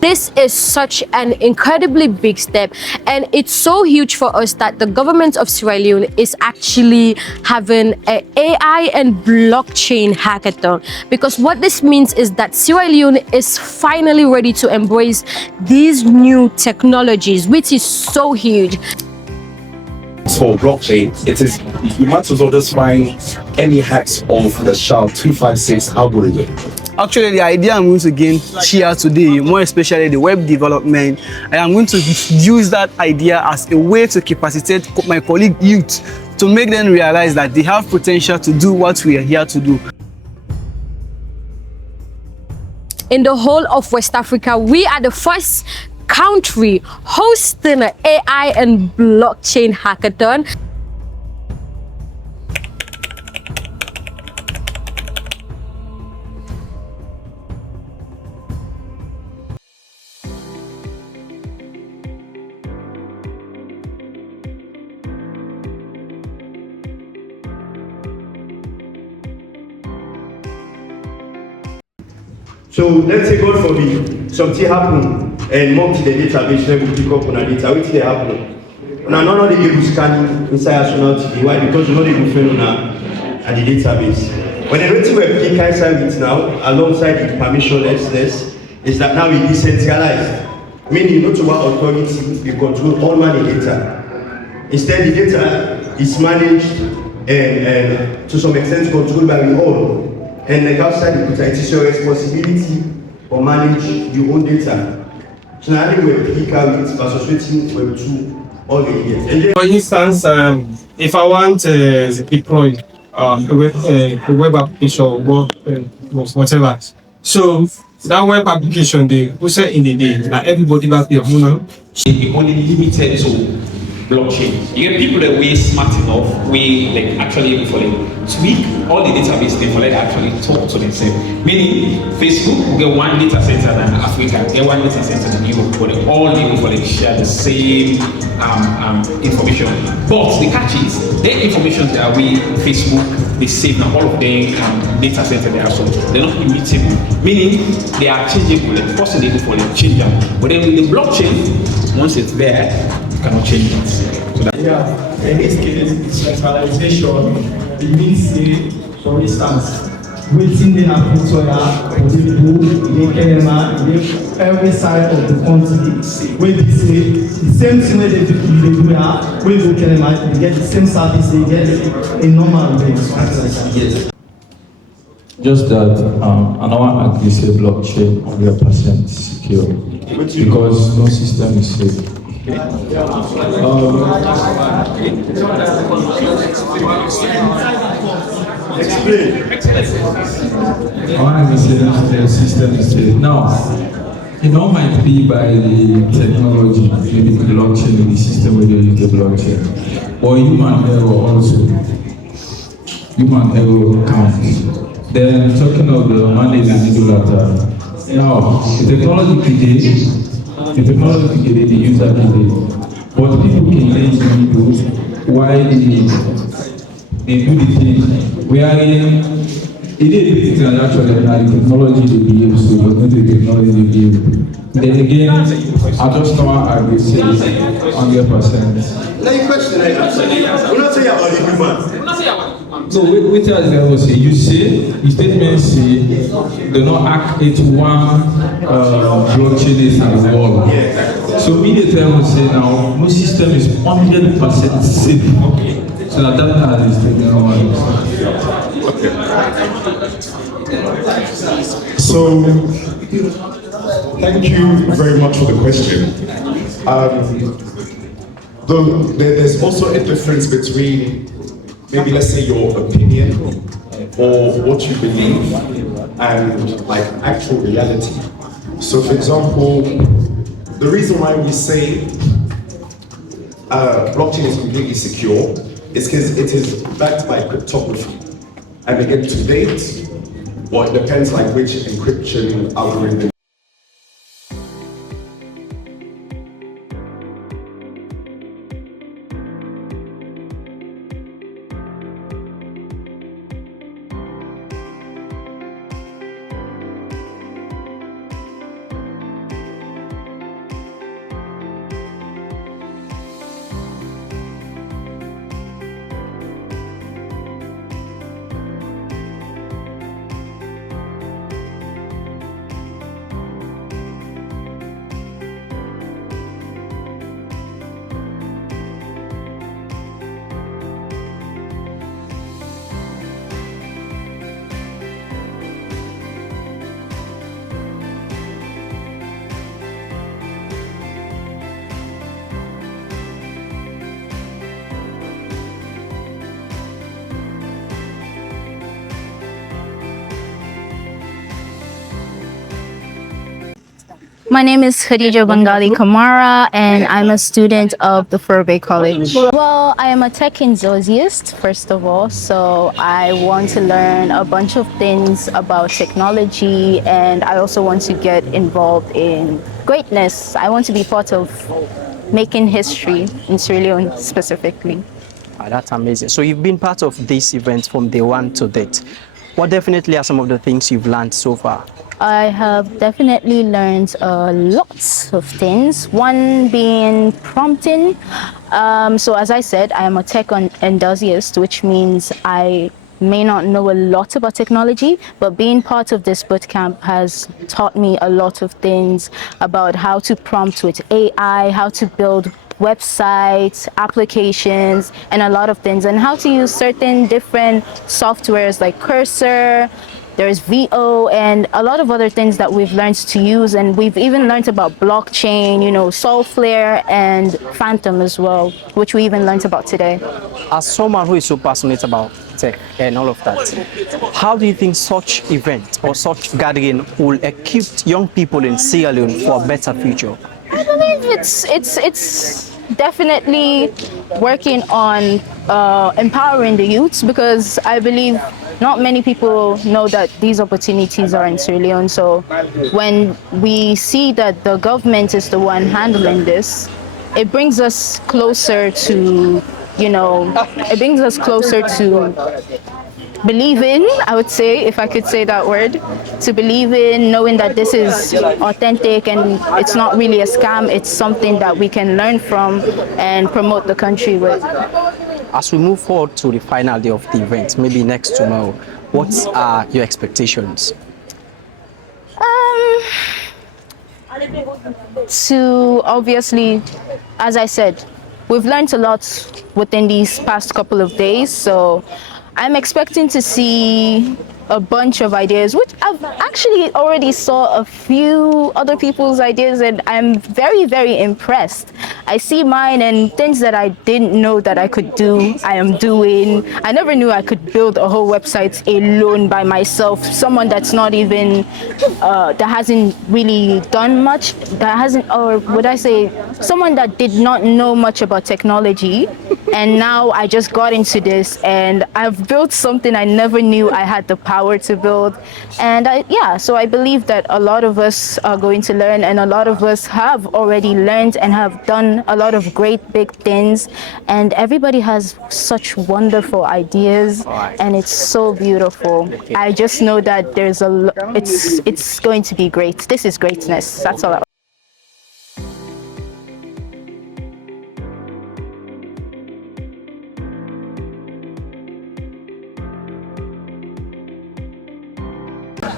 This is such an incredibly big step, and it's so huge for us that the government of Sierra Leone is actually having an AI and blockchain hackathon, because what this means is that Sierra Leone is finally ready to embrace these new technologies, which is so huge. For blockchain, you might as well just find any hacks of the SHA-256 algorithm. Actually, the idea I'm going to share today, more especially the web development, I am going to use that idea as a way to capacitate my colleague youth, to make them realize that they have potential to do what we are here to do. In the whole of West Africa, we are the first country hosting an AI and blockchain hackathon. So let's say God forbid something happen and mock to the database then we pick up on a data. What they happen? Now none of the able scanning inside National TV. Why? Because you know they go find on at the database. When the rating web click inside it now, alongside the permissionlessness, is that now it decentralized. Meaning not to one authority, we control all money data. Instead the data is managed and to some extent controlled by we all. And like outside the data, it is your responsibility to manage your own data. So now the web clicker with associating web 2 all the years. For instance, if I want to deploy a web application or whatever, so that web application they put it in the day, like everybody back there, you know. It only limited to blockchain. You get people that way smart enough, we like actually for like tweak all the database they for like actually talk to themselves. Meaning Facebook will get one data center in Africa, get one data center in Europe, but they all need for like share the same information. But the catch is their information that we Facebook they save now all of their data center they have, so they're not immutable. Meaning they are changeable, like possibly for like change them. But then with the blockchain, once it's there, you cannot change it. So that in this case, decentralization, it means, for instance, waiting they have put for the KMA, every side of the country, where they say the same thing where they do here, where they KMA, they get the same service, they get a normal way. Yes. Just that another hack is a blockchain 100% secure because no system is safe. The system is safe. Now, it all might be by the technology, maybe the blockchain, the system where you use the blockchain, or human error also. Human error counts. Then talking of the managed data. Now, the technology today, they use that today. But people can then do why they do the thing. Wherein it is actually that the technology they behave so, but not the technology they behave. Then again, I just know I will say 100%. Now you question it. We're not saying about the human. So which as I will say, you say, the statement say, do not hack it one blockchain is as well. So immediately I will say now, no system is 100% safe. So that is the normal. So, thank you very much for the question. There's also a difference between maybe let's say your opinion or what you believe and like actual reality. So for example, the reason why we say blockchain is completely secure is because it is backed by cryptography. And again, to date, well, it depends like which encryption algorithm. My name is Khadija Bengali Kamara, and I'm a student of the Furby College. Well, I am a tech enthusiast, first of all, so I want to learn a bunch of things about technology, and I also want to get involved in greatness. I want to be part of making history in Sierra Leone specifically. That's amazing. So you've been part of this event from day one to date. What definitely are some of the things you've learned so far? I have definitely learned lots of things. One being prompting. So as I said, I am a tech enthusiast, which means I may not know a lot about technology, but being part of this bootcamp has taught me a lot of things about how to prompt with AI, how to build websites, applications, and a lot of things, and how to use certain different softwares like Cursor, there's VO, and a lot of other things that we've learned to use. And we've even learned about blockchain, Soulflare and Phantom as well, which we even learned about today. As someone who is so passionate about tech and all of that, how do you think such event or such gathering will equip young people in Sierra Leone for a better future? I believe it's definitely working on empowering the youths, because I believe not many people know that these opportunities are in Sierra Leone. So when we see that the government is the one handling this, it brings us closer to, it brings us closer to believe in, I would say, if I could say that word, to believe in, knowing that this is authentic and it's not really a scam, it's something that we can learn from and promote the country with. As we move forward to the final day of the event, maybe next tomorrow, what are your expectations? To obviously, as I said, we've learned a lot within these past couple of days, so I'm expecting to see a bunch of ideas, which I've actually already saw a few other people's ideas, and I'm very, very impressed. I see mine, and things that I didn't know that I could do, I am doing. I never knew I could build a whole website alone by myself. Someone that's not even, that hasn't really done much, or would I say, someone that did not know much about technology. And now I just got into this, and I've built something I never knew I had the power to build. And so I believe that a lot of us are going to learn, and a lot of us have already learned and have done a lot of great big things. And everybody has such wonderful ideas, and it's so beautiful. I just know that it's going to be great. This is greatness. That's all.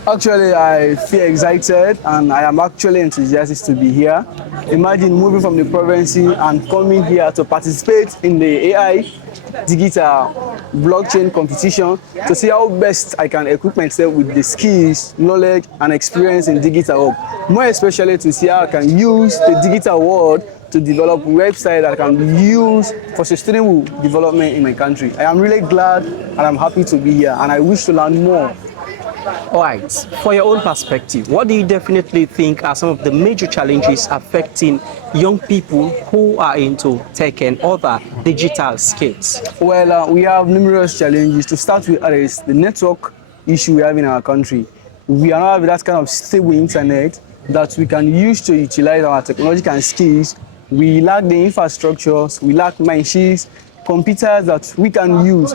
Actually, I feel excited and I am actually enthusiastic to be here. Imagine moving from the province and coming here to participate in the AI digital blockchain competition to see how best I can equip myself with the skills, knowledge and experience in digital hub. More especially to see how I can use the digital world to develop websites that I can use for sustainable development in my country. I am really glad and I'm happy to be here, and I wish to learn more. All right, for your own perspective, what do you definitely think are some of the major challenges affecting young people who are into tech and other digital skills? Well, we have numerous challenges. To start with, is the network issue we have in our country. We are not having that kind of stable internet that we can use to utilize our technological skills. We lack the infrastructures, we lack machines, computers that we can use.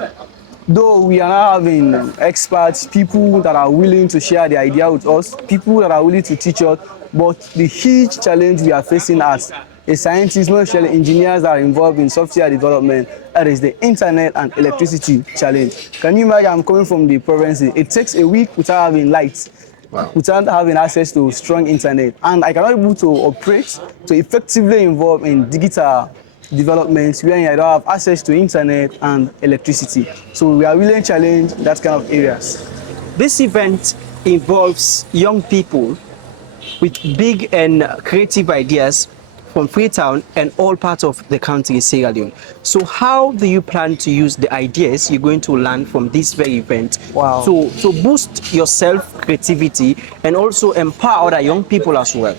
Though we are now having experts, people that are willing to share the idea with us, people that are willing to teach us, but the huge challenge we are facing as a scientist, not especially engineers that are involved in software development, that is the internet and electricity challenge. Can you imagine, I'm coming from the province, it takes a week without having lights, without having access to strong internet, and I cannot be able to operate, to effectively involve in digital developments where I don't have access to internet and electricity. So we are really challenged that kind of areas. This event involves young people with big and creative ideas from Freetown and all parts of the country in Sierra Leone. So how do you plan to use the ideas you're going to learn from this very event to boost your self-creativity and also empower other young people as well?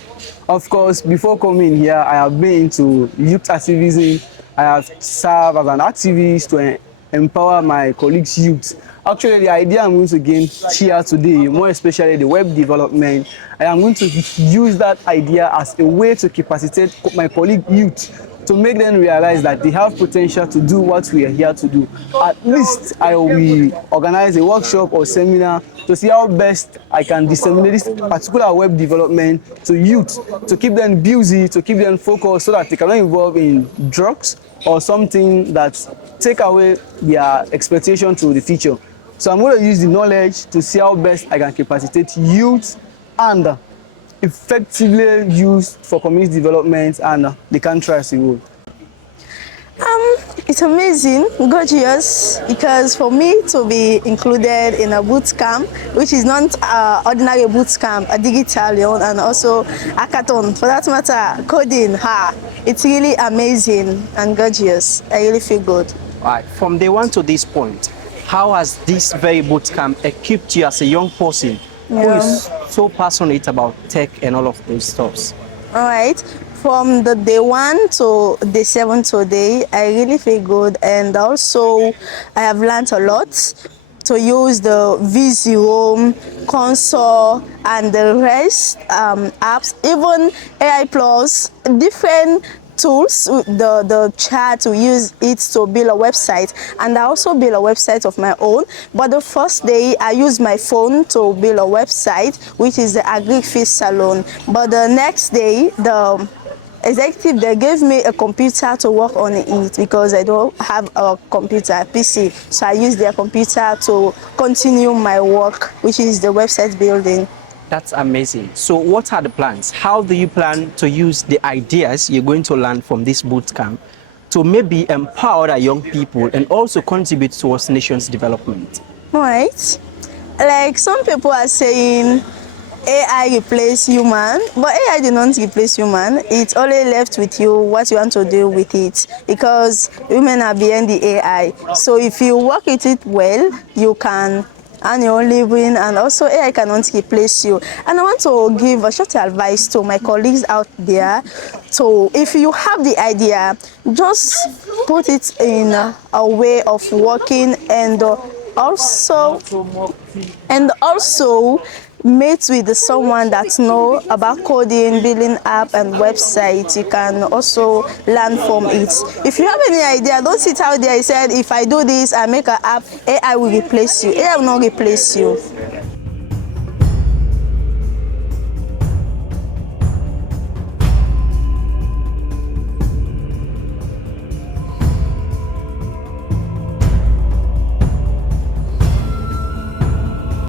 Of course, before coming here, I have been into youth activism. I have served as an activist to empower my colleagues' youth. Actually, the idea I'm going to gain here today, more especially the web development, I am going to use that idea as a way to capacitate my colleague youth, to make them realize that they have potential to do what we are here to do. At least I will organize a workshop or seminar to see how best I can disseminate this particular web development to youth, to keep them busy, to keep them focused so that they cannot involve in drugs or something that take away their expectation to the future. So I'm going to use the knowledge to see how best I can capacitate youth and effectively used for community development and the country as a whole. It's amazing, gorgeous, because for me to be included in a boot camp, which is not ordinary boot camp, a digital and also hackathon, for that matter, coding, it's really amazing and gorgeous. I really feel good. All right, from day one to this point, how has this very boot camp equipped you as a young person who is so passionate about tech and all of those stuffs? All right. From the day 1 to day 7 today, I really feel good, and also I have learned a lot to use the Visio, console, and the rest apps, even AI Plus, different tools, the chat to use it to build a website, and I also build a website of my own. But the first day I used my phone to build a website, which is the Agri-Fish Salon. But the next day, the executive, they gave me a computer to work on it because I don't have a computer, PC. So I use their computer to continue my work, which is the website building. That's amazing. So what are the plans? How do you plan to use the ideas you're going to learn from this boot camp to maybe empower the young people and also contribute towards nation's development? All right. Like some people are saying AI replace human, but AI did not replace human. It's only left with you what you want to do with it, because women are behind the AI. So if you work with it well, you can earn your own living, and also AI cannot replace you. And I want to give a short advice to my colleagues out there. So if you have the idea, just put it in a way of working, and also meet with someone that know about coding, building app and website. You can also learn from it. If you have any idea, don't sit out there and say, if I do this, I make an app, AI will replace you. AI will not replace you.